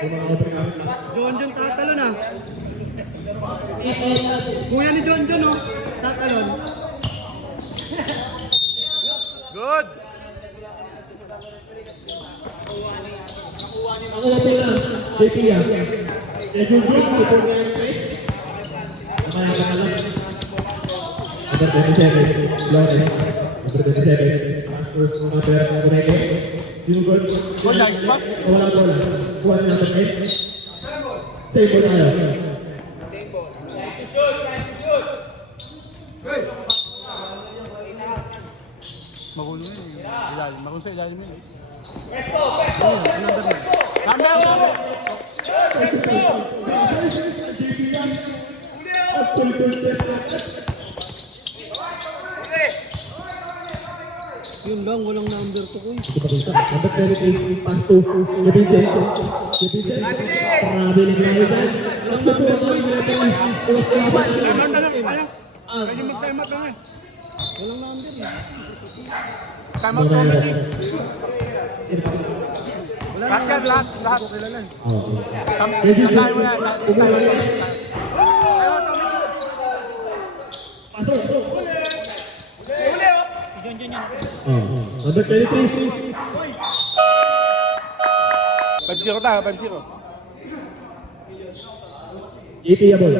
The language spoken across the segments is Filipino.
John tatalo na. Kuya ni John oh. Tatalon. Good! Ako natin lang, JP yan. Yung group, ito na yung place. Nakalala ka lang. Number 27, Flores. Number 27, Pastor, mga pera ng Cunete. Sino goal? Good, nice pass. Wala bola. Kuha na number 8. Save ball tayo. Magulo yun eh. Ilalim. Magulo sa ilalim yun eh. Yun lang, walang number to ko. Number 23, pass to Kevin. Grabe na ginawa dyan. Ang natuwa ko yung Kaya mag-time out lang eh. Walang number eh. Time out lang eh. Lahat yan, lahat. Tayo mo yan. Tayo mo yan. Number 23. 5-0 tayo, 5-0. JP Yabol.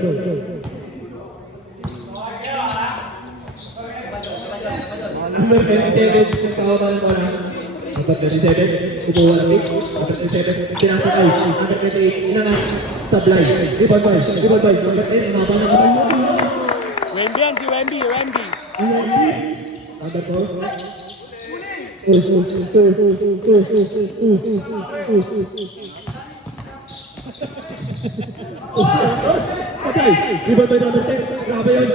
Number 27, yung kawaban ko na. Number 27, kumuha na pick. Number 27, pinasakay. Number 28, inangat. Sablay. Rebound boy. Number 10, mabang na naman mo. Wemby yan, si Wemby. Number 4. Okay, rebound by number 10. Grabe yun.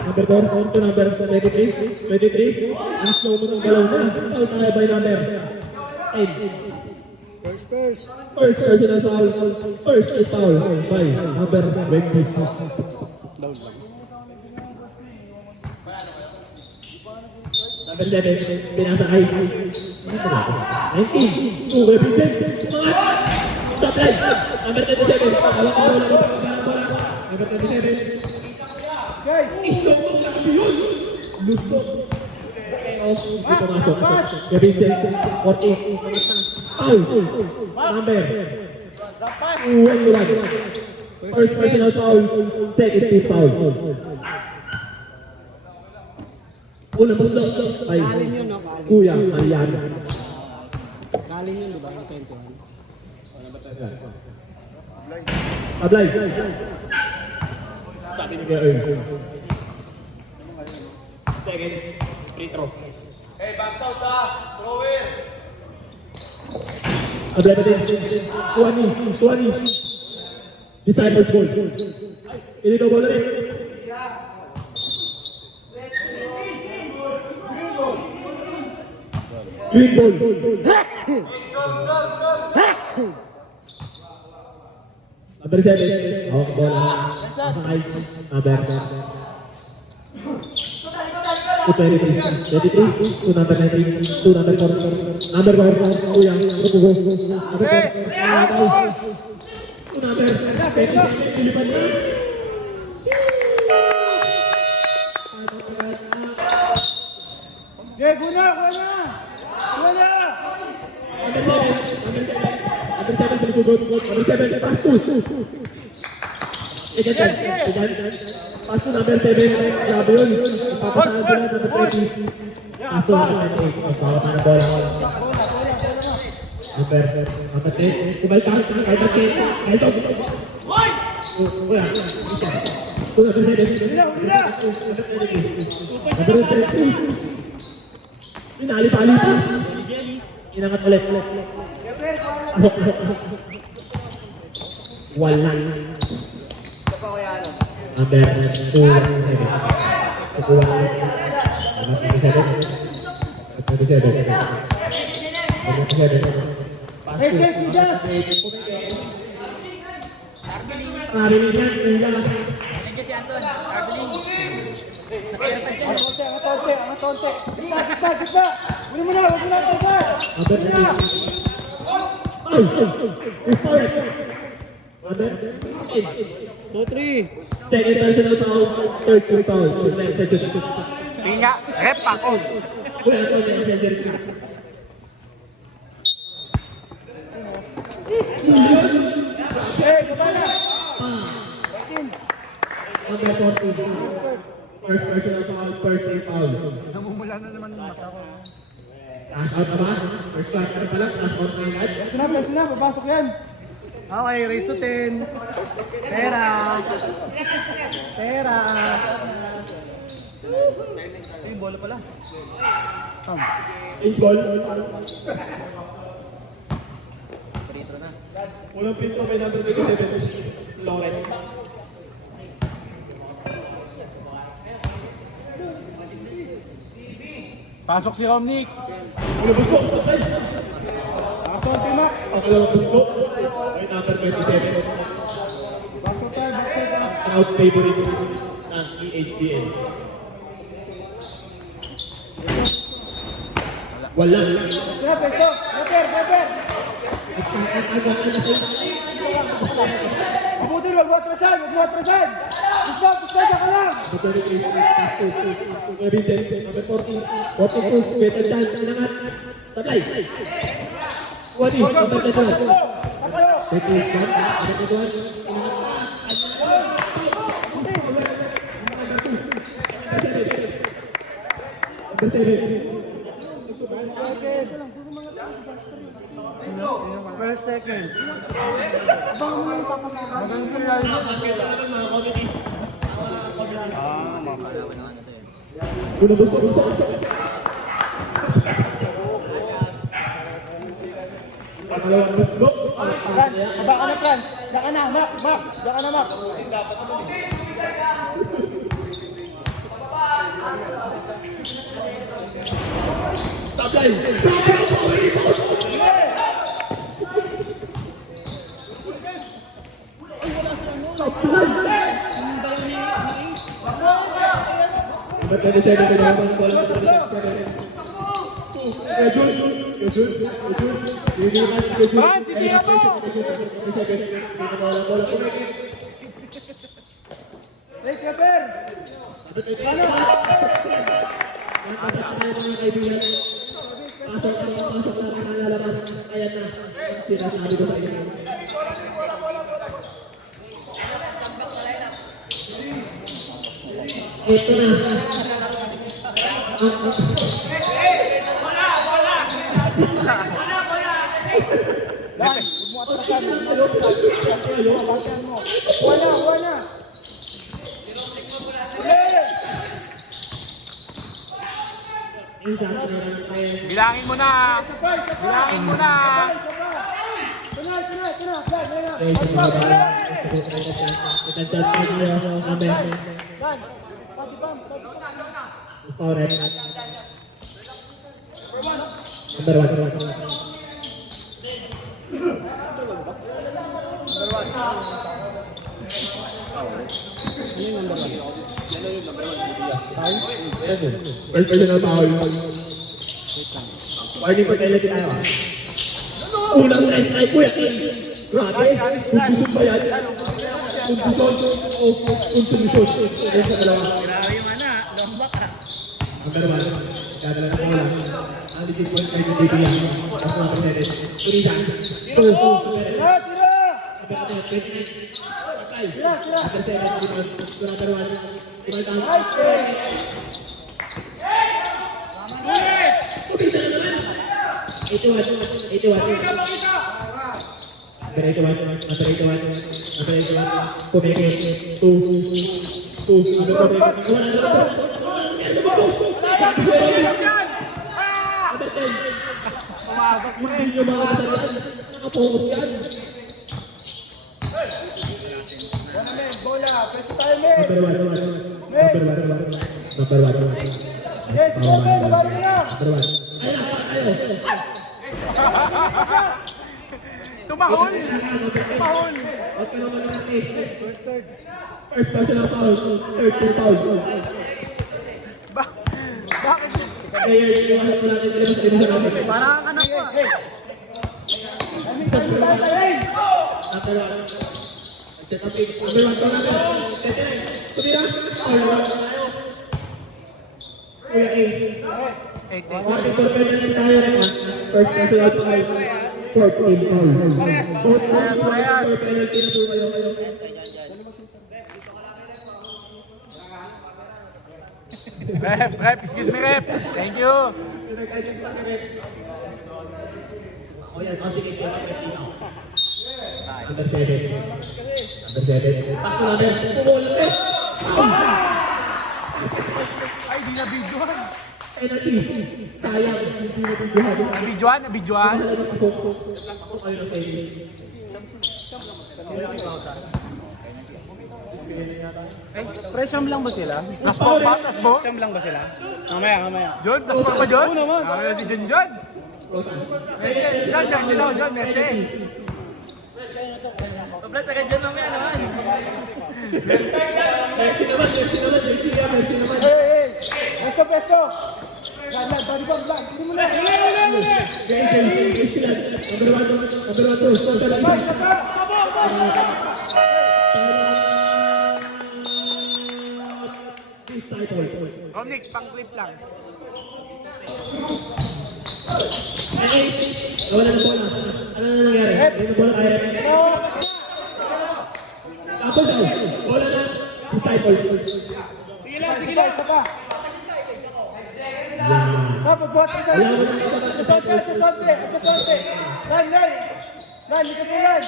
Number 4 to number 23. Ang slow mo ng galaw na. Out tayo by number 8. First. First personal foul. First foul by number 20. Number 7, pinasakay. 19, Uwe Vincent. Stop line. Number 27, number 27. Isok mo na yun. Lusok. Dito masok. Kevin Vincent, 48. Foul. Number. Uwe Mulan. First personal foul. Second team foul. Una mo sa ay Galing yun, no? Galing. Kuya Mariano. Galing yun, di ba? Ang 21. Ablay. Sabi ni Kuya Earl. Second free throw. Hey, back out ah! Throw in! Ablay pa din. Suwani. Disciples ball. Ini ko bola rin. Green ball. Number 7. Hawak bola. Sakay. Number 23. To number 19. To number 4. Number 4. Kuya. Rupugo. Number 4. To number 20. Pilipan na. Number 7, sumusugod. Number 7, pass to. Pass to number 7. Grabe yun. Papasahan ko na number 20. Pass to number 28. Bawat na bola. Number 8. Kumalpas. Kahit at 10. Kahit at 10. Wala. To number 7. Number 30. Pinali-pali pa. Inangat ulit. Wala. Number 2. Kukuha na. Number 27. Narinig yan. Number 8. Foul! It's foul. Number 8. 2-3. Second personal foul, third team foul. Pinya, rep ako. Wala ito, may accessories ka. Number 14. First personal foul, first team foul. Namumula na naman yung mata ko. Taas out na ba? First quarter pa lang, taas out na agad. Yes na, papasok yan. Okay, raise to 10. Pera. Pera. Ay, bola pala. Ace ball. Free-throw na. Unang pinto may number 27. Lawrence. Pasok si Romnick. Unang gusto. Pasok, Tima. Pangalawang gusto. Ay number 27. Pasok tayo, tayo. Crowd favorite ng EHBL. Wala. Pesto, pesto. Leper. Mabutin, huwag mo atrasan. Gusto ka lang. Number 42, better chance, nangat, tablay. Wadi, number 22. Tapayo. 21. First second. Una gusto. Pangalawang gusto. Franz, baka na Franz. Baka na, Mac. Tablay. Number 27, pinabang bola. Man, si Diego! Wait, Leper. Pasok na lalabas. Ayan na. Sinasabi ko sa inyo. Ito na. Wala. Bilangin mo na. Tunay. Okay, sa mga bala. Itagdag ko niyo ang amen. Correct. Number 1. First personal foul. Warning po tayo tayo. Unang strike po yan. Grabe. Kundisyon ba yan? Kundisyon o kundisyon? Yan sa dalawa. Grabe yung mana, lomba ka. Number 1. Dadala na ko lang. Ang legit point kayo ng DPM. As 1%. Turisan. Tira! Bola, peso tayo, men! Number 1. Yes, go, men! Baro na! Tumahol! First personal foul, third team foul. Bakit? Player, iwanan mo natin ilabas natin. Parang ang anak ko. Number 1. Set up pick. Number 1. Tumira. Kuya Ace. Bakit torpedo na tayo naman? First kasi out ay 14 all. Both penalty na po kayo. Rep, excuse me, rep. Thank you. O yan, sige. Number 7. Number 7. Pass mo namin. Pumulot eh. Ay, di na videoan. Penalty. Sayang. Hindi na videohan. Nabidyoan. Pasok kayo ng series. Pre-sham lang ba sila? Tasbo ba? Tasbo? Sham lang ba sila? Mamaya. John, tasbo ba John? Oo naman. Kami na si John. Messi, John, Messi lang. John, Messi. Komplet, taga John mamaya naman. Messi naman. Messi naman. Peso. Lan, body bomb, lan. Hindi mo na. Messi lang. Number 1. Romnick, pang-clip lang. Wala na bola. Ano na nangyari? Ano na bola kaya? Tapos daw. Bola na. Disciples. Sige lang. Isa pa. Sabi, buhat isa. Atasonte. Lan, likat mo lan.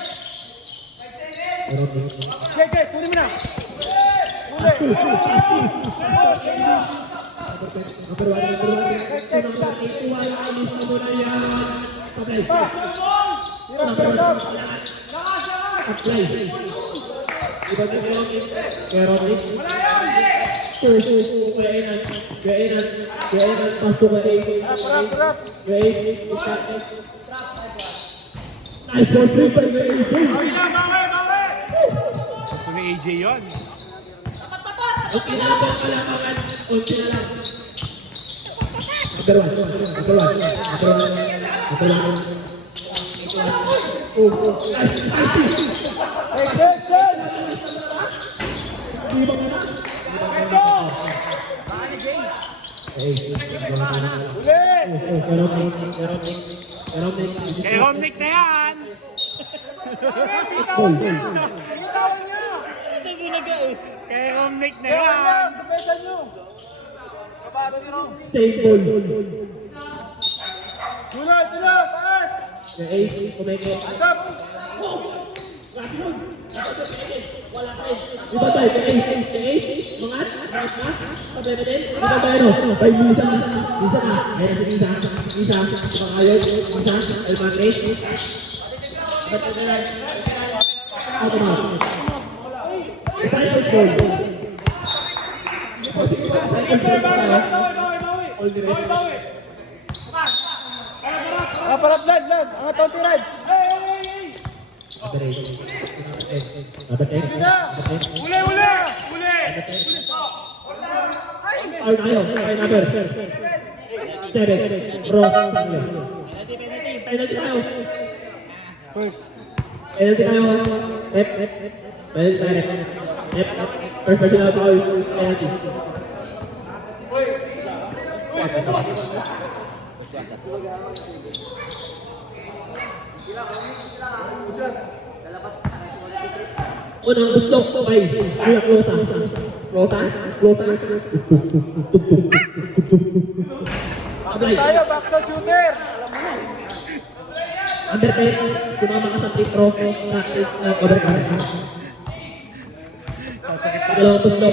Jay, kunin mo na. Gusto ni AJ yun. Okay na po ang kalamangan. Unti na lang. Number 1. Kay Romnick na yan. Kay Romnick na yan. Save ball. Tulad, taas. The ace, kumeke. Asap. Iba tayo, the ace. Mangat. Sabay na din. Iba tayo, no? By Misa na. Ayan si Misa. Pangayod. Misa. Elman race. Ba't na lang? Out of out. Cycle ball. Cycle ball tayo. All the rest. Parap lan. Ang tonti ride. Dapat eh. Uli! Ay, tayo. Ay, number. 7. Ross. Penalty tayo. First. Penalty tayo. F. Penalty tayo. F. First personal foul. Penalty. Unang gusto. Ay, Rosa. Baksa tayo, baksa shooter. Under 10, sumama ka sa free throw, practice na overcome. Dalawang gusto.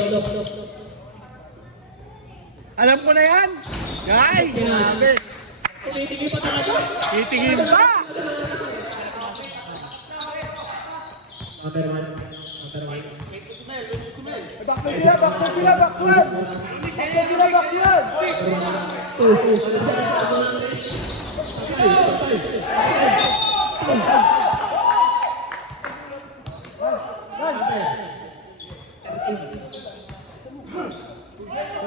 Alam ko na yan. Guy! Grabe. Tumitingin pa talaga. Titingin pa. Number 1. Baksa sila, baksuan.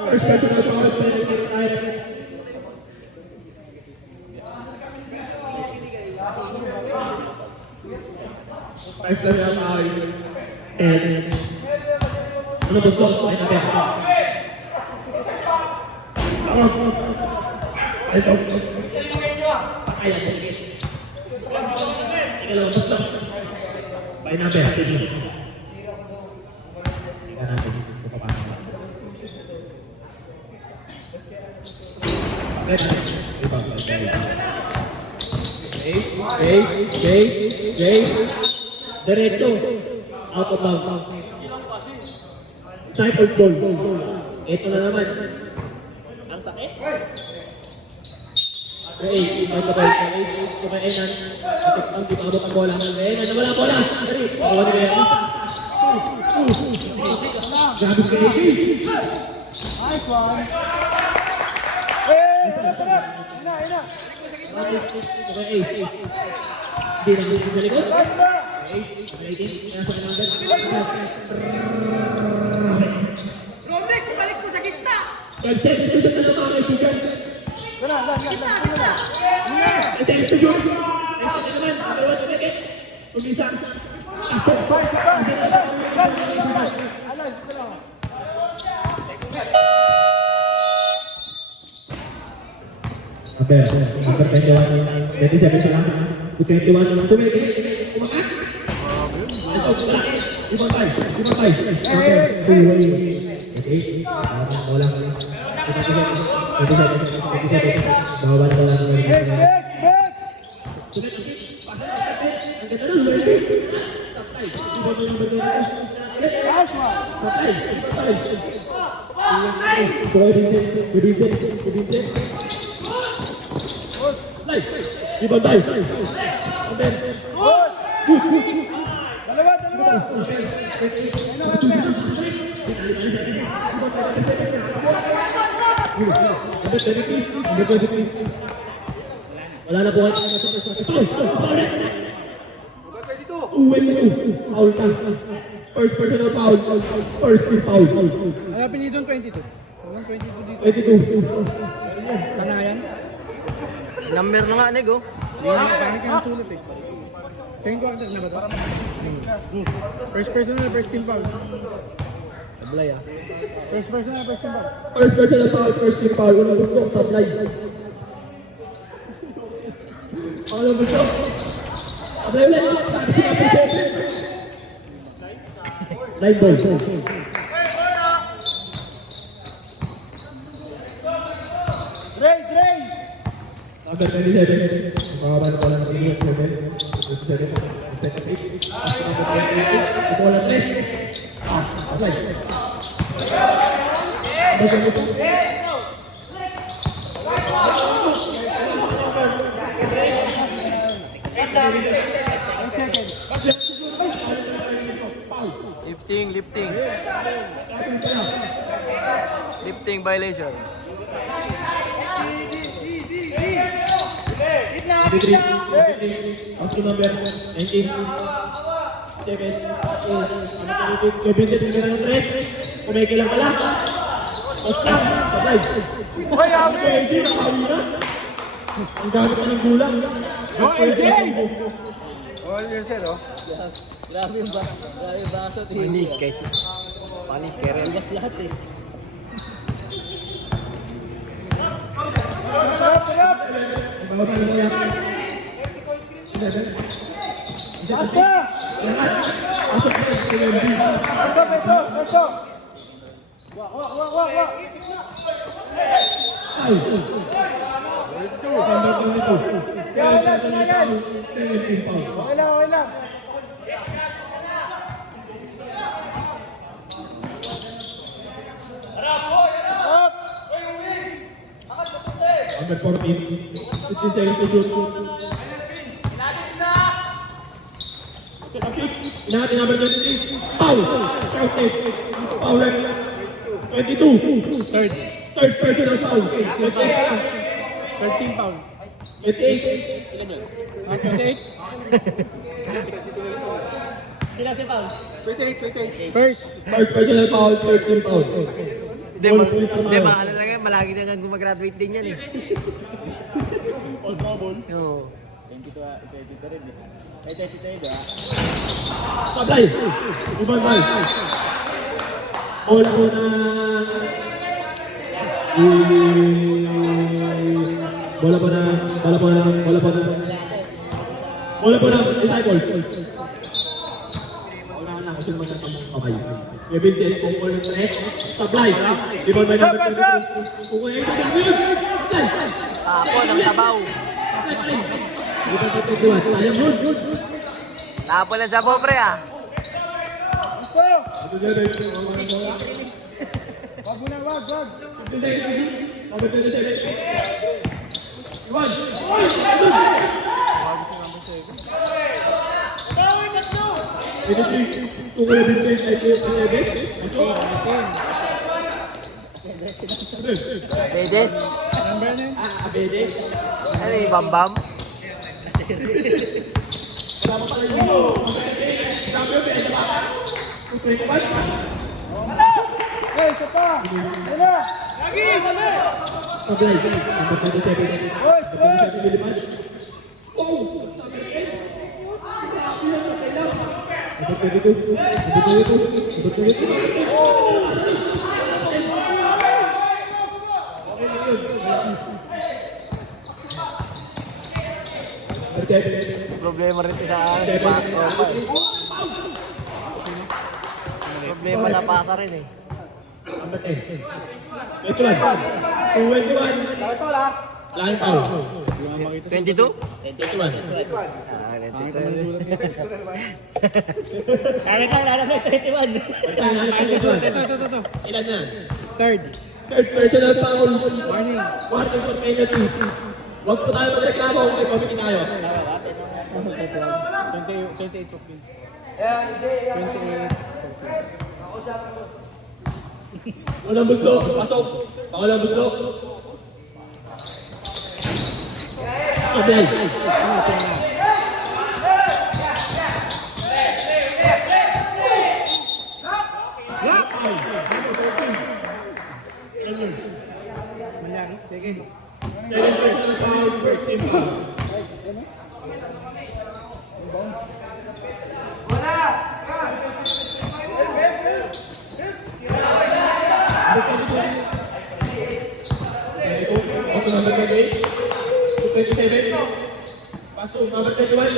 First personal foul, penalty required. First personal foul. And ano ba ito? Ay, natin. Ito. Ayan. Ikalawang gusto. By number. Tingnan natin. Ito pa paano. Diretso. Out of bounds. Cycle ball. Ito na naman. Ang sakit. Out of bounds. Kumainan. Ang di pa abot ang bola. Nawala ang bola. Dari. Awan ni Reyes. Grabe ka Nice one. Di na sa likod. Rodrick, balik mo sa gitna! Number 21, 27 lang. 21, tumigil. Ibang tayo. Okay, wala. 27. Bawa na lang. Ibantay. Wala na po kayo. Foul ka. First personal foul. First team foul. Hanapin niyo doon 22. 22 dito. 22. Tanga yan. Number na nga, Nig, oh. Pangit yung sulit eh. Second quarter na ba ito? First person na first team foul. Sablay, ah. First person na first team foul. First personal foul. First team foul. Unang gusto ang supply. Unang gusto. Supply ulit. Line ball. Dre! Number 27. Makawalan ko lang sa inyo. 27. Second hit. Number 28. Ito walang net. Apply. Lifting violation. Ang number 19. 7. Kumeke lang pala. Basta. Sabay. Buhay namin! Ang gamit ka ng gulang. Go, AJ! Oh, yes sir, oh. Grabe yung baso. Panis, kay Keren. Tigas lahat eh. Basta! Basta! Wa! Okay lang. Number 14. 50 seconds to shoot. Inahatin number 23. Foul! Foul! 22. Third personal foul. 13 pound. 28. 28? Sila si Paul. 28. First. First personal foul, 13 foul. Di ba, ano lang yan, malagi na nga gumagraduate din yan eh. All trouble. Oo. Sablay! Ibang ball! All po na... Bola po na... Disciples! Kasi magkakambang kamay. Kevin Sel, kung all ng tres. Sablay! Ibang ball number 23. Kung ay ito ng yun! Sablay! Tapo ng sabaw. Ibang sa pagkuha. Sayang yun! Tapo ng sabaw, pre ah. Ito dyan, Wag mo na, wag. number 27. Iwan! Kung wala din kayo sa Bedes. Abedes. Ano yung bambam? Hey, isa pa! Wala! Lagi! Sablay, number 27. Boys, boys! Number 22. Number 22. Problema rin sa spot. Problema sa pasa rin eh. Number 10. 21. 21. Lahat tao. 22? 21. Kaya ka, lalabas 21. Ito. Ilan na? Third. Third personal foul. Warning. Warning for penalty. Huwag po tayo magreklamo kung may committee tayo. 28 of 28. Walang buslo. Pasok. Walang buslo. Sablay. Sige. Second personal foul. First team foul. Number 28, 27, pass to number 21.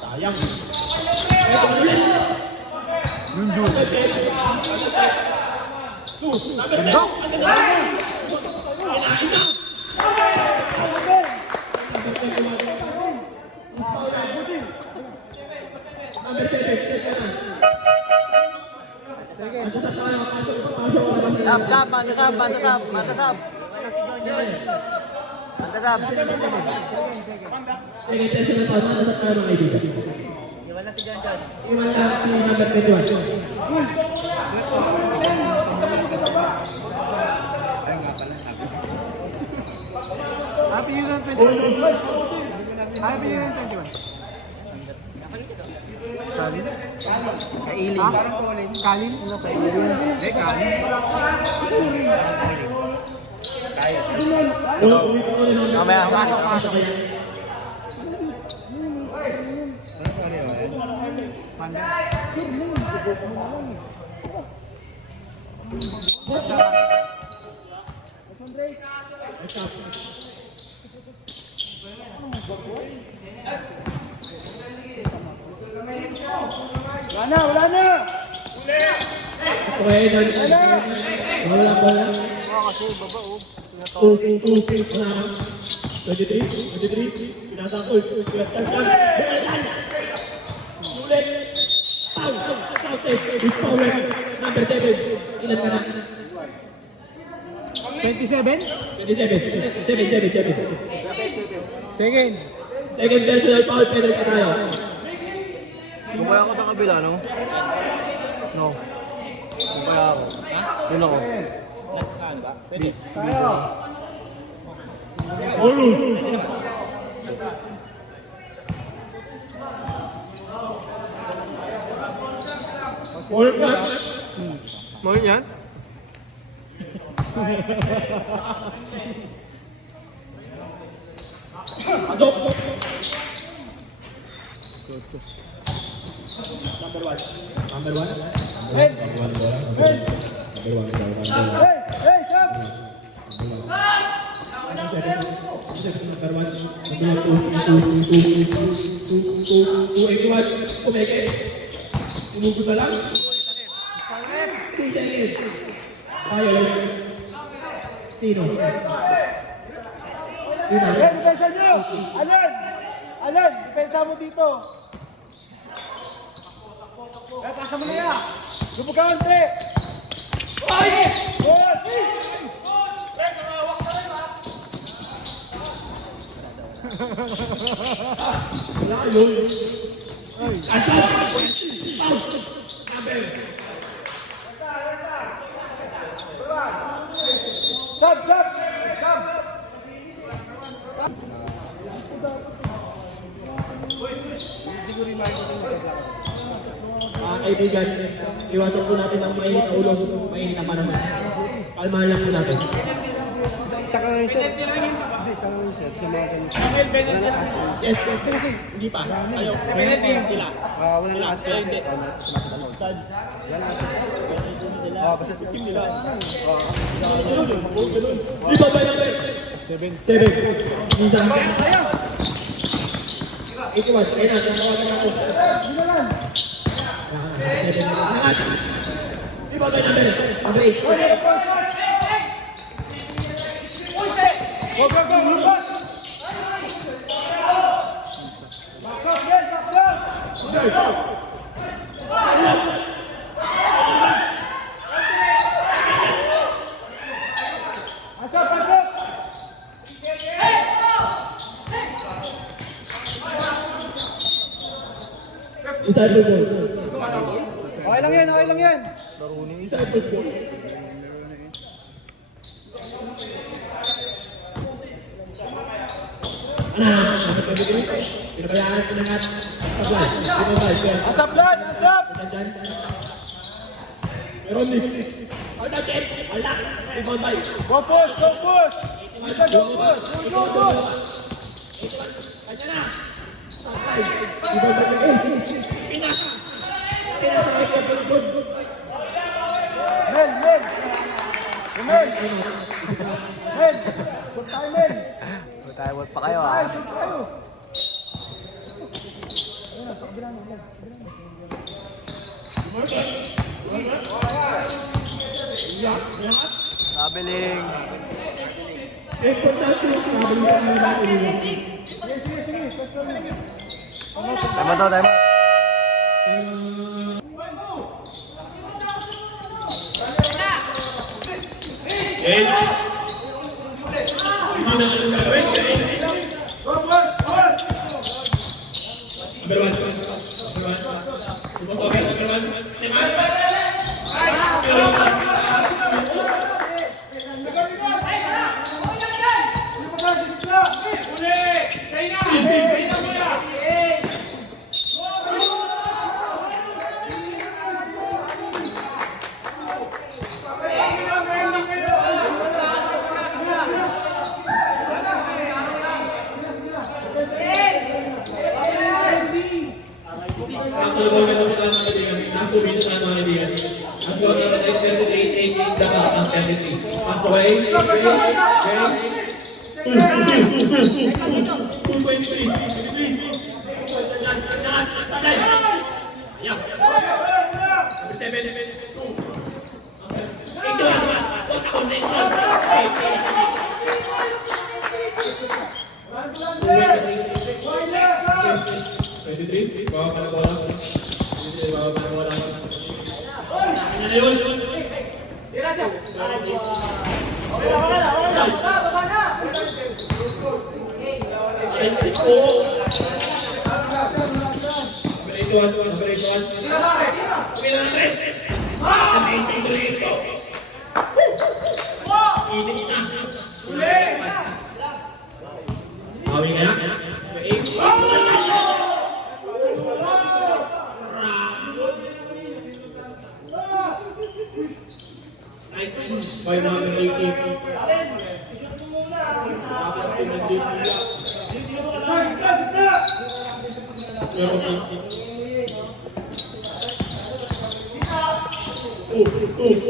Sayang. Number 7, Sab, mantasab. second personal foul, nasa tayo mga kaibigan. Iwan lang si number 21. Happy New Year 21. Happy New Year 21. Kalin? Kailing. Kalin? Ano Kalin? Kalin. Mamaya sa Wala na! Okay, wala pa. kasi baba oh. 23, pinasakol, pinasakol. Ulit. Number 7, ilan ka na? 27? 27. Second. Second personal foul, penalty tayo. Bumaya ako sa kabila, no? No. Bumaya ako. Yun ako. Tayo. Foul ka. Mo yan? Pasok! Number one. Number one? Hey! Number one bola. Hey! Number one bola. Hey! Hey! Stop! Number one. Umeke. Umugot na lang. Kaya lang. Sino? Sino? Hey! Depensa nyo! Alan! Alan! Depensa mo dito! Eh, pasa mo na yan! Lubog ka, Andre! Ay! Good! Sab! Sab! Sab! Mga kaibigan, iwasan po natin ang mainit na ulo, mainit na panahon. Kalmahan lang po natin. Saka ngayon siya. Hindi, saka ngayon siya. Sa mga ganun. Yes, kasi hindi pa. Ayaw, penalty sila. Wala na ask Pero hindi. Basta team nila. Di ba ba yan? 7. Minsan. 81. Ayun na, tinawagan na ako. Di ba ba yan? Number 8. Go, go, go! Lubot! Bakas, Ben! Bakas! Pasok, pasok! Inside the goal. Okay lang yan, okay lang yan. Inside the goal. Pinabayaan ko na nga sa flash. Asap lan! Asap! Meron ni. Alda, check! Alda! Ibang bay. Go push! Go push! Isa go push! Go push! Kanya na! Ibang bay. Pinasa! Pinasa ay kapalagod. Men! Men! Men! Men! Shoot tayo, men! Tayo pa kayo Tayo, ah. shoot tayo! Kabiling. Importante yung kabalang ng mga kanina. Tama to, tama. Number 1.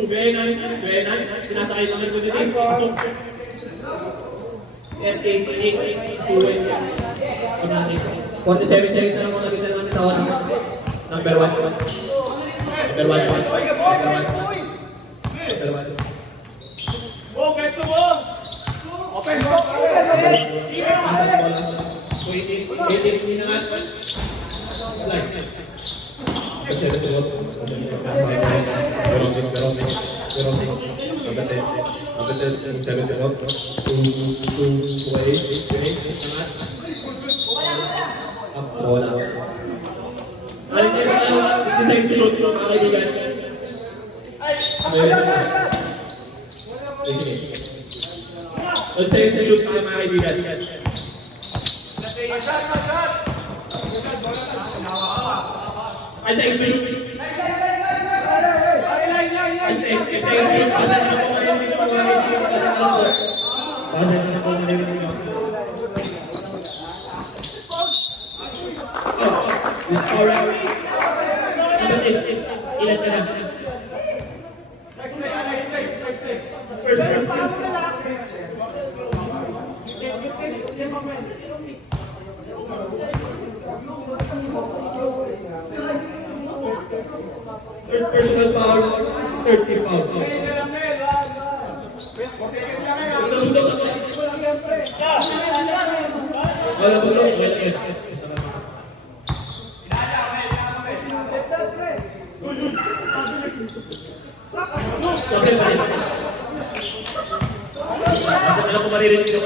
Benan, pinasakay naman ko dito. Pasok. 47 seconds na lang muna kita namin sa one. Number 1. Number 1. Oh, guys, to mo! Open mo! Let's say sa shoot mga kaibigan. Ay sa shoot. Ilan ka na? First. First personal foul, 30 foul. Wala busog. Okay pa rin. Ano ko maririnig dito?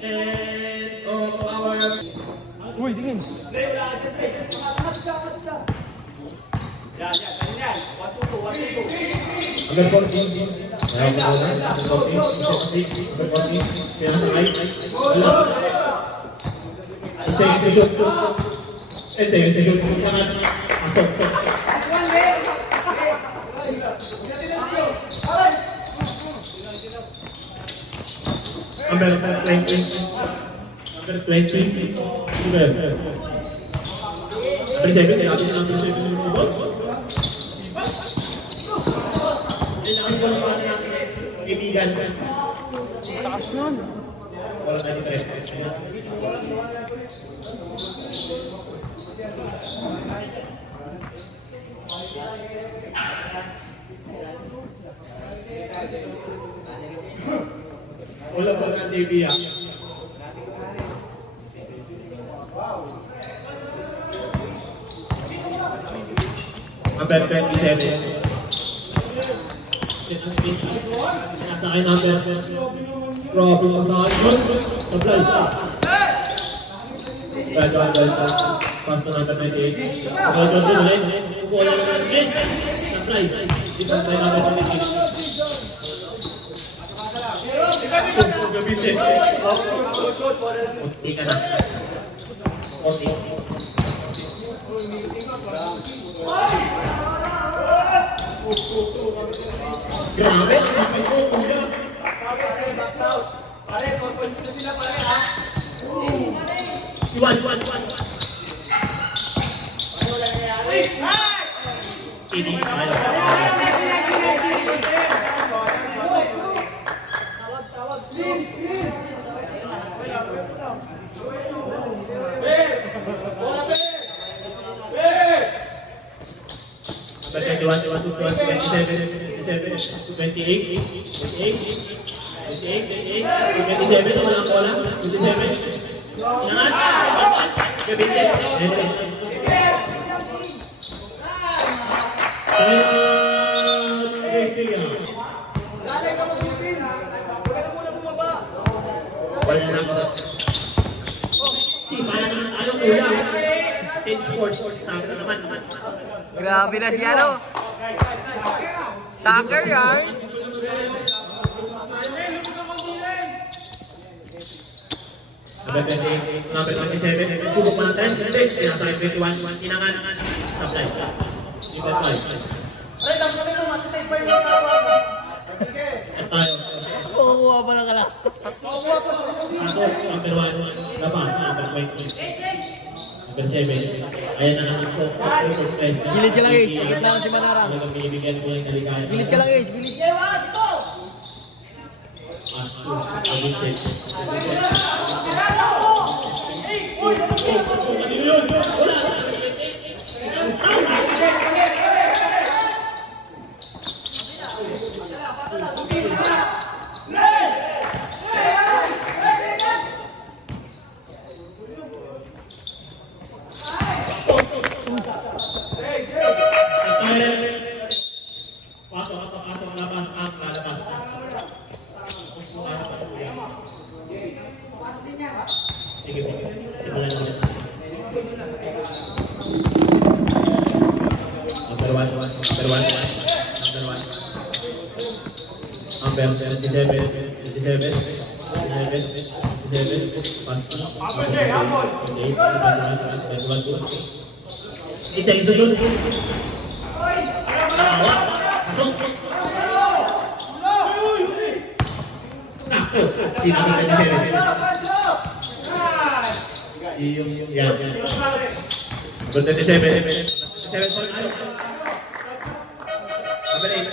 And of our... Uy, tingin. Agad 14. Ayaw ka na. Agad 14. Pinasakay. Wala. Second shoot. Second shoot. Asok. Number 20. Number 20. Number 7. Sinabi si number 7 yung ball. Kailangan ko naman ng kaibigan. Taas yun. Wala na dito rin. Wala pa ng TV ah. Number 27. Nasa akin number. Grabe mo sa akin. Supply. Pass na number 98. Pagkakot din ulit. Kukuha lang ng miss. Supply. Dito tayo number 28. Gamitin. Kunti ka na. Kunti. Grabe. Sabi ko, kuya. Pare, pagpunta na sila pare ha. Iwan. Ini. Number 21, 27, 28, 27, walang bola, 27, inangat, Gabintin, Lalay ka mabutin. Huwag ka na muna bumaba. wala na ako. Parang ano kulang, stage sport, sabi na naman. Grabe na si ano. Soccer yan. Number 27, subok pa ng 3, hindi, pinasakay 21, inangan, supply. Number 5. Pare, tapos kami naman. Stay pa yung mga. At tayo. kukuha pa ng kala. Pasok, number 1, labas, number 20. Number 7. Ayan na naman po. Gilid ka lang, Ace. Sa gitna lang si Manarang. Talagang binibigyan ko ng kaligayan. Gilid ka lang, Ace. Gilid ka lang. Pasok, labas, lalabas. Sige po, simulan natin. Number 1. Number 27. Kita isusun. Masuk. Sini yes. Number 27.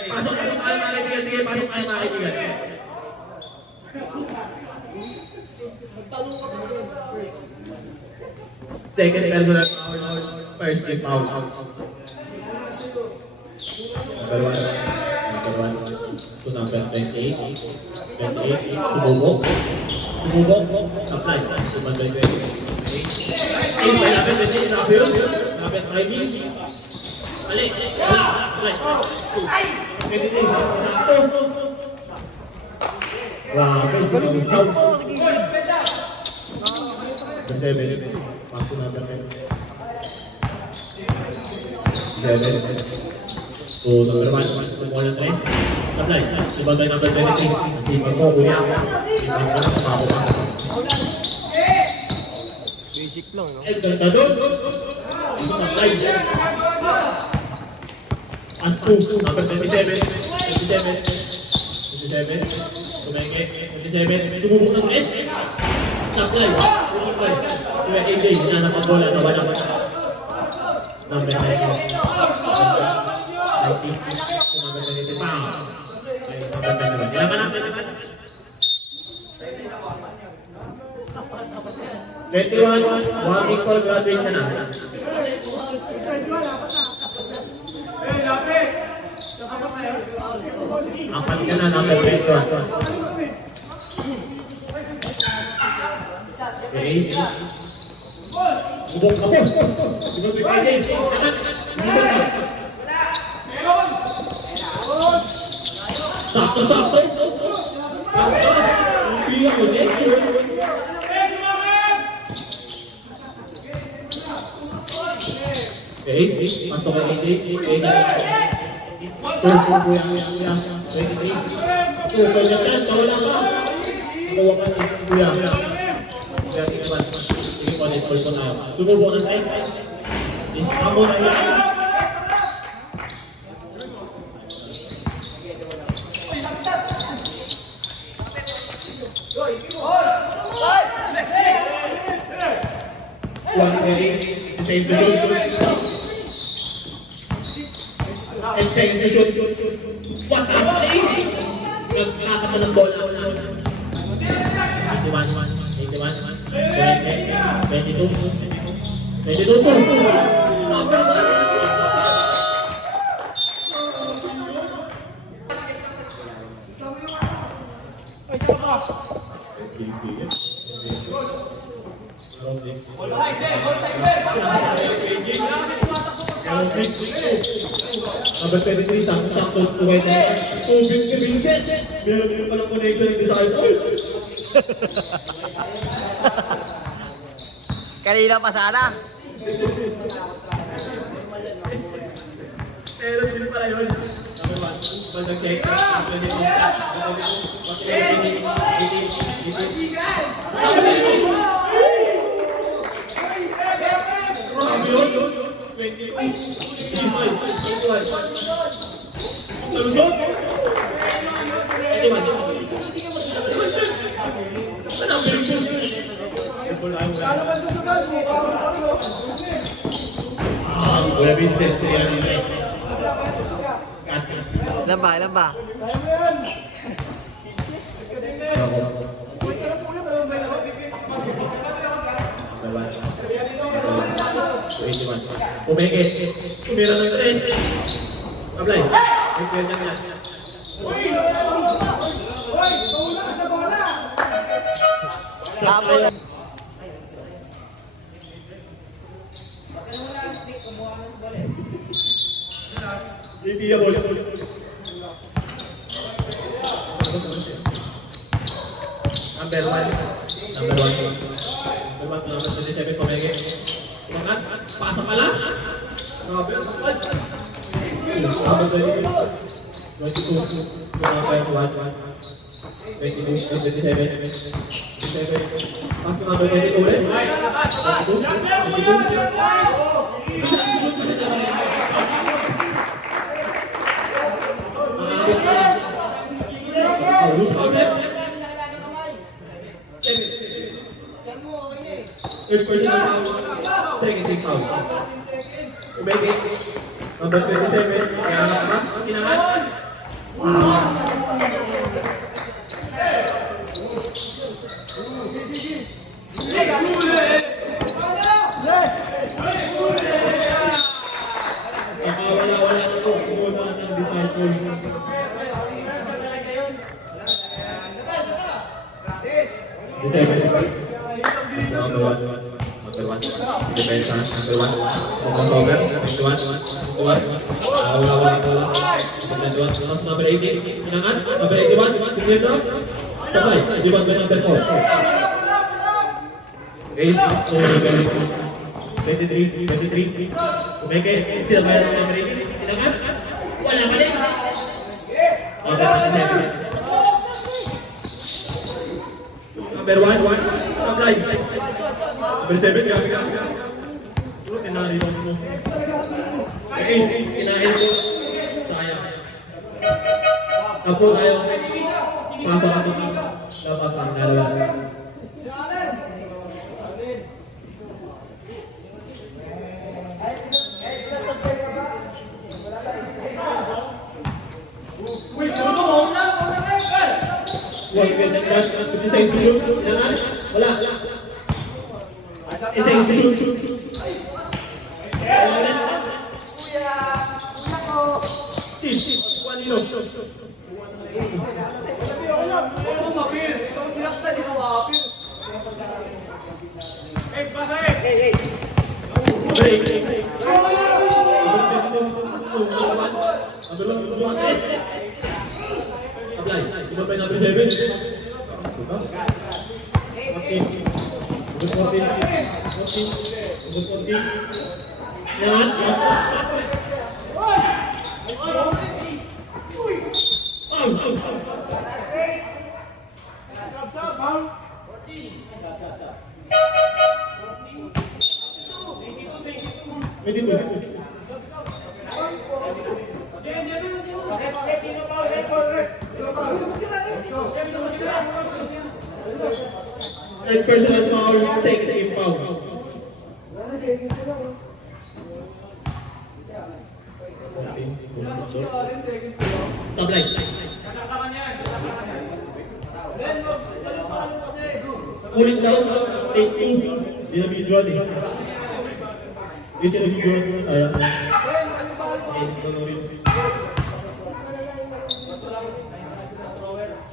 Pasok tayo mga kaibigan. Sige, pasok tayo mga kaibigan. Second personal foul, first team foul. Number 1 to number 28. Sububok. Supply. Subagay 28. Ay, lapit 28. Lapit driving. Balik. Wow, galing po sa gilid. Pasok number 7. So, number 1, more than 3. Supply. Ibagay number 23. Sipag ko, kuya. Sipag ko na sa mababa. Basic lang, no? Eh, ganda doon. Supply. Pass 2. Number 27. Tumenge. 27. Tumubok ng S. Supply. Kuya AJ. Hinanap ang bola. Nawala mo. Number 9. Number 25. Ay, number 21. Ilaman natin naman. 21. One equal graduate ka na. Apat ka na, number 21. Okay. Ubong ka, boss. Ibang bigay din. Dito ka. Sakto. Ang pila ko din. Okay, pasok ka 88. Kuya. 23. Kuya yan, tawala ka. Kuha ka na, kuya. Sige po, let's call ko na. Tumubok ng size. Iskamo na yan. Nagkakata ng bola. 22. Number 23, sakto tuway na. Vincent! Meron palang connection ng Visayas. Kanina pa sana. Pero hindi pala yun. Number 1, bandang check. Number 23, Triana Reyes. Ilan ba? Ilan ba? Umeke. Tumira ng 3. Ablay. Ipil niya niya. Tapos. Ibigay mo. Number 1. Number 1, number 27, Umeke. Umangat. Pasok ka lang. Number 27, kaya anak ka, kinangan. Wala na ito, kumuna ng disciple. Number 1. Defensa, number 1. Cover, number 1. Wala. Number 18, kinangan. Number 81, Pinyedra. Sabay, diwan ba number 4? 23. Umeke, sila ba yung number 18? Kinangan. Wala ka rin. Number 1, Sablay. Number 7, grabe ka. Tinali mo. Kinahin ko. Sayang. Ako tayo. Pasok. Tapos ang dalawa. Wala. Isa institution. Apply. Iba pa yung number 7. And personal foul, second foul. Sablay. Ulit daw, take 2. Binabidron eh. Hindi siya nabidron. Ayan.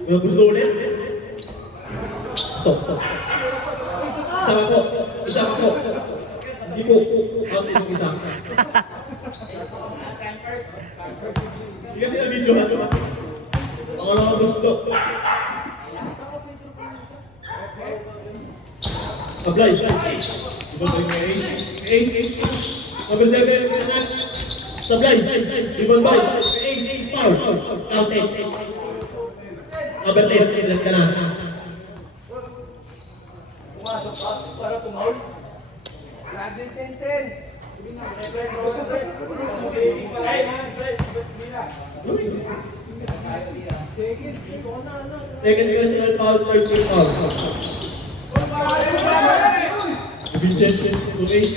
Yung gusto ulit. Stop. Isama ko. Hindi po. Out yung isa. Hindi kasi na-video na ito. Mga gusto. Apply. Iba ba yung Ace? Number 7. Supply. Ibon boy. Ace. Foul. Counted. Number 10. Ilan ka na? Para tumawag. Laging 10-10. Second personal foul, third foul. Vincent to Ace.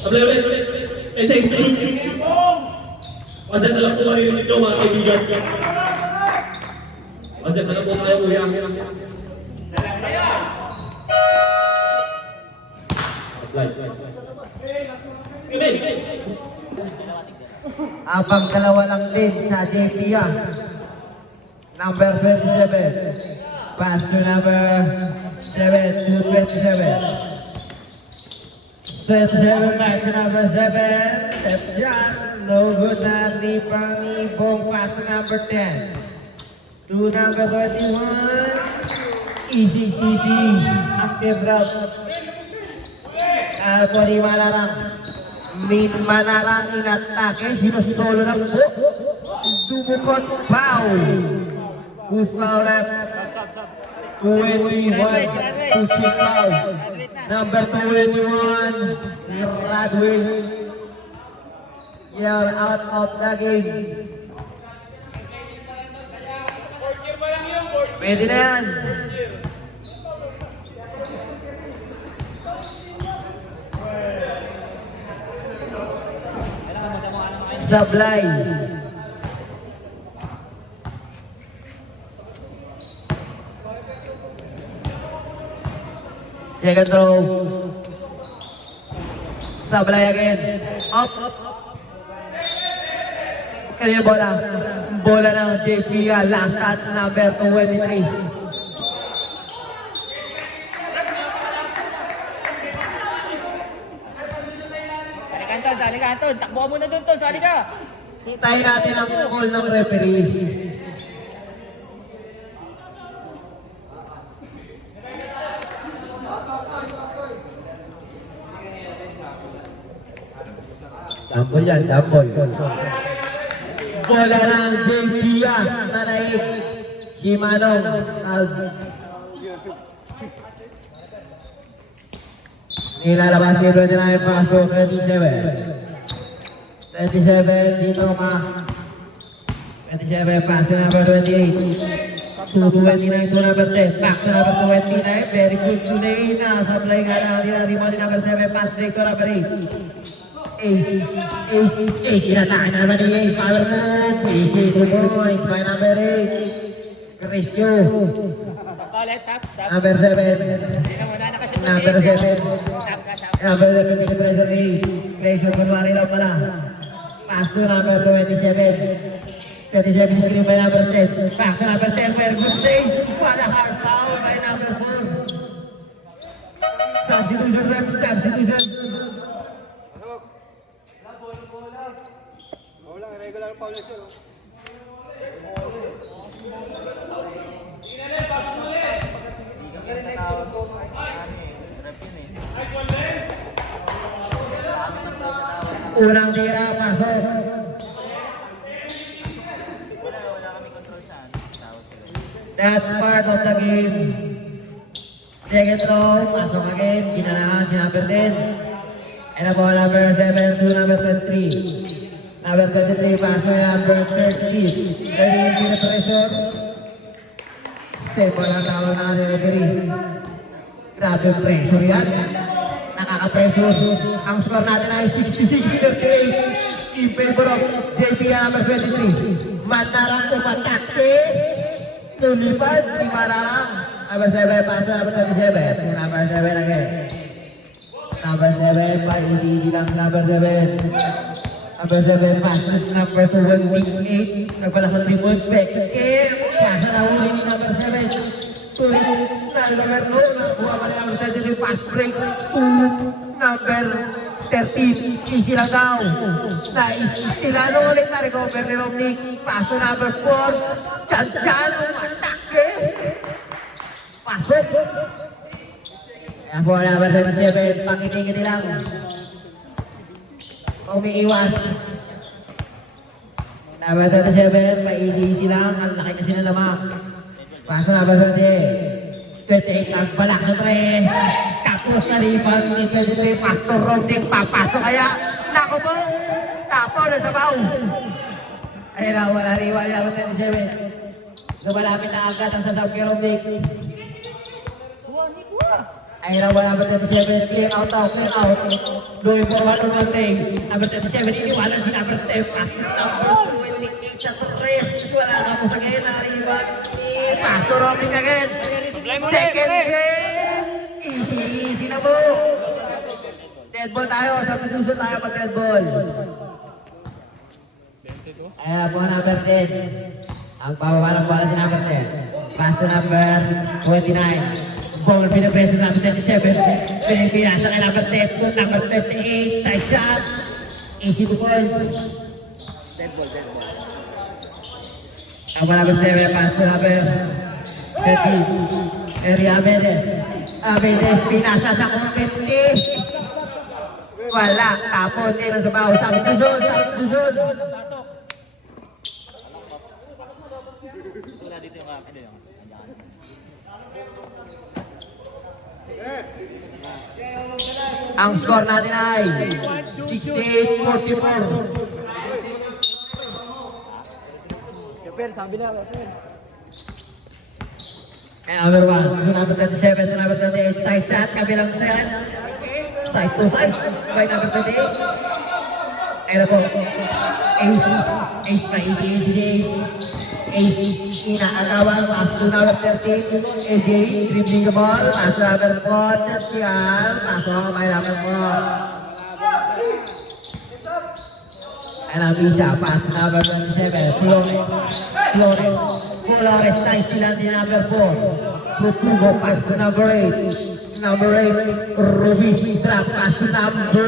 Ablay ulit. shoot. Wasan na lang po maririnig nyo mga kaibigan. Wasan na lang po tayo kuya. Abang dalawa lang din sa JPA. Number 27. Pass to number 7 to 27. 27 back to number 7. Step shot. No good na ni Pangibong. Pass to number 10. To number 21. Easy. Active route. Alpo ni Malarang. Min Malarang inatake. Sinusolo ng buhok. Dumukot. Foul. Who's foul left? 21. Pushing foul. Number 21. Radwin. You're out of the game. Pwede na yan. Sablay. Second throw. Sablay again. Up. Kaya bola. Bola ng JP. Last touch number 23. Sali ka, Anton. Takbo mo na doon, Ton. Sali ka. Hintayin natin ang call ng referee. Jambol yan, jambol. Bola ng JP na naik. Si Manong nilalabas ni 29 pass to 27. 27, sino ka? 27, pass to number 28. To 29 to number 10. Back to number 29. Very good today. Nasa-apply nga na nila ni number 7. Pass break to number 8. Ace. Inatake na naman ni Ace. Power move. Easy 2 points by number 8. Cristo. Number 7. Number 7. Number 7. Pressure 8. Pressure kunwari lang pala. Pass to number 27. 27 screen by number 10. Back to number 10. Very good play. What a hard foul by number 4. Substitution. Regular foul na siya. Unang tira, pasok. That's part of the game. Second throw, pasok again. Ginanahan si number 10. And the ball number 7 to number 23. Number 23, pass to number 30. 30 in the pressure. Save ball ang tawag na ni referee. Grabe yung pressure yan. Nakaka-pressure. Ang score natin ay 66-38 in favor of JP number 23. Matarang umatake. Tulipad si Mararang. Number 7, pass to number 37. Number 7 again. Number 7, pass easy lang number 7. Number 7, pass to number 28. Nagpala sa 3-point back. Pass na huli ni number 7. Tuloy na Lamerno. Nakuha pa rin number 7. Pass break to number 13. Easy lang daw. Ilano ulit na recover ni Romnick. Pass to number 4. Chan-chan. Atake. Pasok. Ayan po, number 27. Pakikingiti lang. Umiiwas. Number 37, pa-easy lang. Ang laki kasi ng lamak. Paso number 28. 28 ang balak sa 3. Tapos nalipan ni 23, Pastor Roding, papasok kaya. Nako po, tapo na sa baw. Ayun na, wala riwa niya ako 27. Lumalapit na agad ang sasab kay Roding. Ayun na, wala ba 27, clear out. Going forward on one thing. Number 27, iniwanan si number 10, Pastor number 28 sa 3. Wala na po sa ngayon, nariwan ni Pastor Roding again. Second game! Easy na po! Dead ball tayo, sa susunod tayo mag dead ball. Ayan po number 10. Ang pababa ng bola si number 10. Pass to number 29. Ball pinapreso number 37. Pinipinasa kay number 10. Number 38. Side shot. Easy 2 points. Dead ball. Ang number 7. Pass to number 30. Area Amedes. Amedes, pinasa sa committee. Wala, tapon din sa baho. Sabi tusod. Ang score natin ay 68-44. Sabi na. And number 1, number 37, number 38, side shot, kabilang set. Side to side, by number 38. Ayan po, Ace, inaagawan, pass to number 13, AJ, dribbling the ball, pass to number 4, Chasial, pasok by number 4. And ang isa, pass to number 27, Flores, nice silang din number 4. Putugo, pass to number 8. Number 8, Rubis, drop, pass to number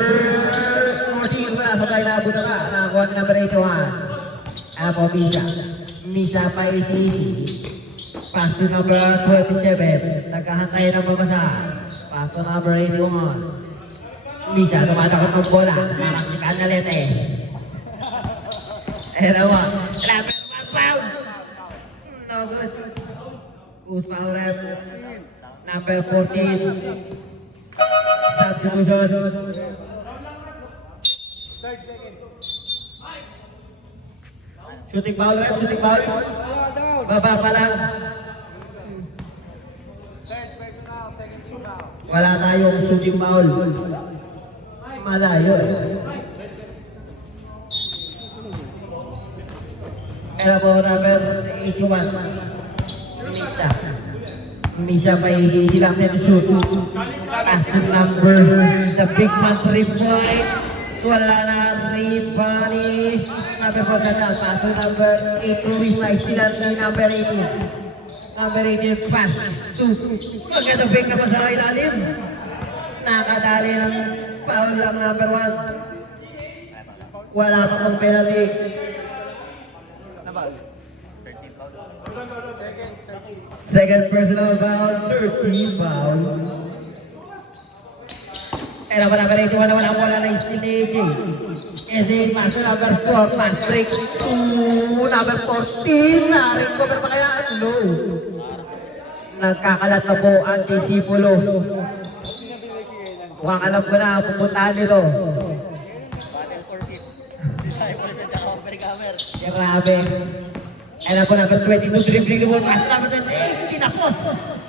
14. Wala sa tayo nabot na ka. Nakakuha ni number 81. Ano po, Misa pa easy. Pass to number 27. Nagkahantay ng babasahan. Pass to number 81. Misa, lumatakot ng bola. Parang si Canalete. Ayan naman. Foul! No good. Goose foul rep. Number 14. Substitution. Shooting foul rep, shooting foul. Baba pa lang. Wala tayong shooting foul. Malayo. Kaya po number 81. Misa pa easy lang din shoot. Pass to number, the big man 3 point. Wala na rebound. Number 4 na pass to number 8. Ruiz pa istilan ni number 18. Number 18 pass to. Maganda big na pa sa ilalim. Nakadali ng foul lang number 1. Wala pa pang penalty. Second personal foul, 13 foul. Era para ver itu wala bola na steal ni AJ. AJ pass number 4, pass break to number 14. Recover pa kaya? No. Nagkakalat na po ang Disipulo. Mukhang alam ko na pupuntahan nito. Grabe. Ayan po number 22, dribbling the ball, pass number 28, kinapos.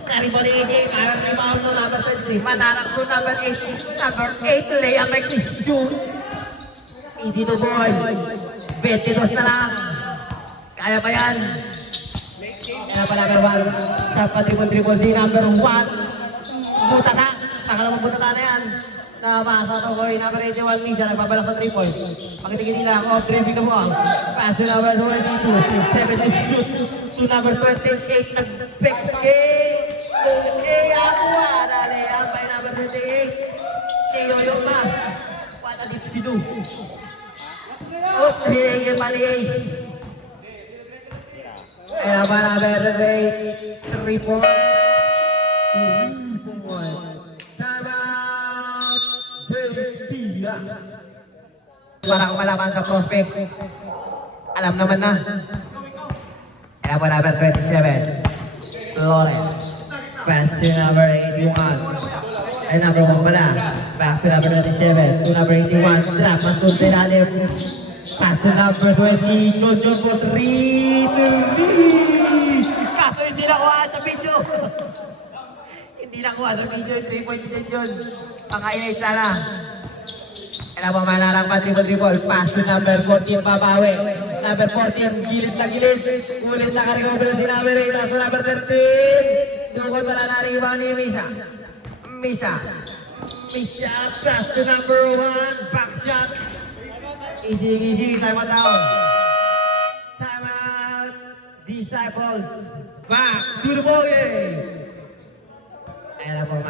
Naribo ni AJ, parang rebound no number 23, manarang po number 8, number 8, layup by Chris June. Easy to boy, 22 na lang. Kaya pa yan. Kaya pa number 1, sa patribol-tribol si number 1, buta na, nakalawang buta na yan. Nakapasa ito ko number 81, Misha, nagbabalak sa 3 point. Pakitigin nila ako, dribbling the ball. Pass to number 22, 7 to shoot. To number 28, nag-peke. Okay, Aqua, layup by number 28. Tiyoyo pa. What a deep sidu. Okay, yung mali ace. Kaya pa number 8, 3 point. Parang malaman sa prospect. Alam naman na. Kaya po number 27, Flores. Pass to number 81. Ay, number 1 pala. Back to number 27. To number 81. Trap. Mas tulad sa ilalim. Pass to number 20. Jojo po 3 to lead. Kaso hindi nakuha sa video. Hindi nakuha sa video. 3 point din yun. Pang-highlight sana. Kailan mo manarang pa triple. Pass to number 14. Babawi. Number 14. Gilid na gilid. Ulit na ka-recover si number 8. Pass to number 13. Dukot wala na rebound ni Misa. Misa, pass to number 1, back shot. Easy, time out down. Time out, Disciples. Back to the ball game. Ayan na po,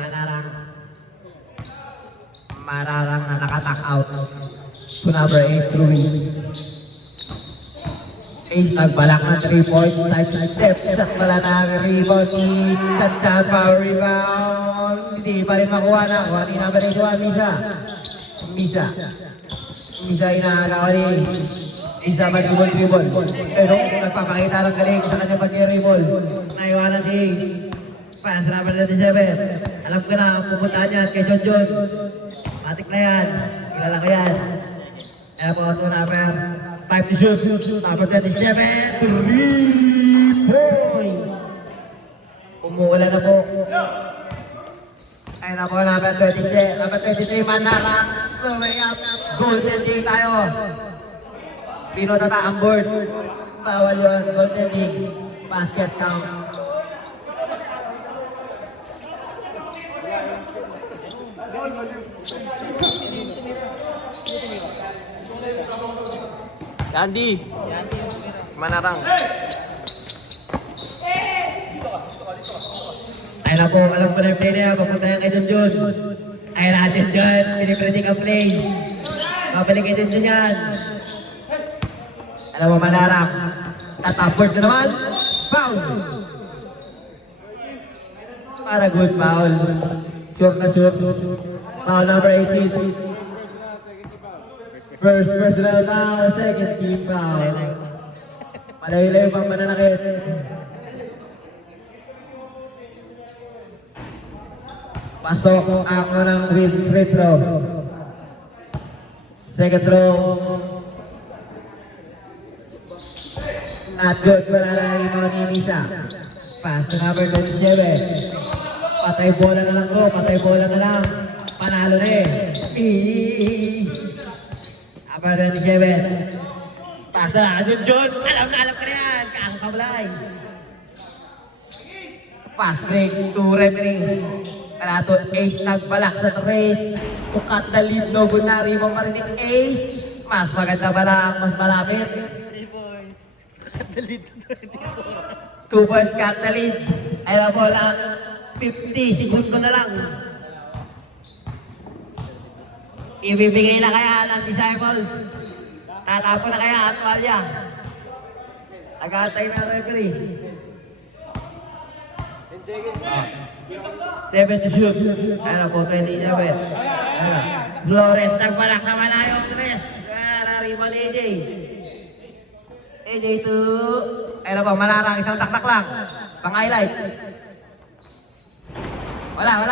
Mararang na nakatak out. To number 8, Ruiz. Ace nagbalak ng 3 points, side step, at wala na rebound ni Chat power rebound. Hindi pa rin makuha na. Kuha ni number 81, Misa inaagawa ni Isa mag-dribble. Pero nagpapakita ng galing sa kanyang pag-dribble. Naiwanan si Ace. Pass number 37. Alam ko na ang pupuntahan niyan kay John. Matik na yan. Kilala ko yan. Ayan po, ito number 5 to shoot. Number 27. 3 points. Umuulan na po. Ayun na po, number 27. Number 23, Manarang. Layup. Golden Dig tayo. Pino tata ang board. Bawal yun. Golden Dig. Basket count. Sandy. Manarang. Ayun na po, alam ko na yung play na yan. Papunta yan kay John. Ayun na, John. Pinipredict ang play. Babalik kay John yan. Alam mo, Manarang. Tatapward na naman. Foul. Para good foul. Short na short. Foul number 18. First personal foul, second team foul. Malayo-layo pang mananakit. Pasok ang unang free throw. Second throw. Not good. Wala na rebound ni Misa. Pass to number 27. Patay bola na lang bro. Patay bola na lang. Panalo na eh. Number 27. Pass na John. Alam ka na yan. Kaso kablay. Fast break to referee. Kalato Ace nagbalak sa trace. To cut the lead. No good na. Rebound pa rin ni Ace. Mas maganda balak. Mas malapit. 2 points cut the lead. Ay na po lang. 50 segundo na lang. Ibibigay na kaya ng Disciples. Tatapo na kaya at walya. Nag-aantay na referee. 7 to shoot. Ano po, 27. Flores nagbalak sa malayong tres. Nariban AJ. AJ to... Ano po, Manarang. Isang taktak lang. Pang-highlight. Wala. Oh.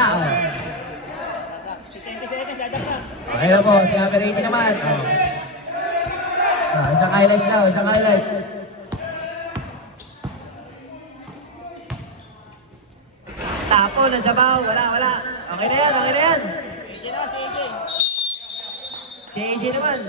Ayun po, si number 80 naman. Isang highlight daw, isang highlight. Tapo, nansabaw, wala. Okay na yan. Si AJ naman.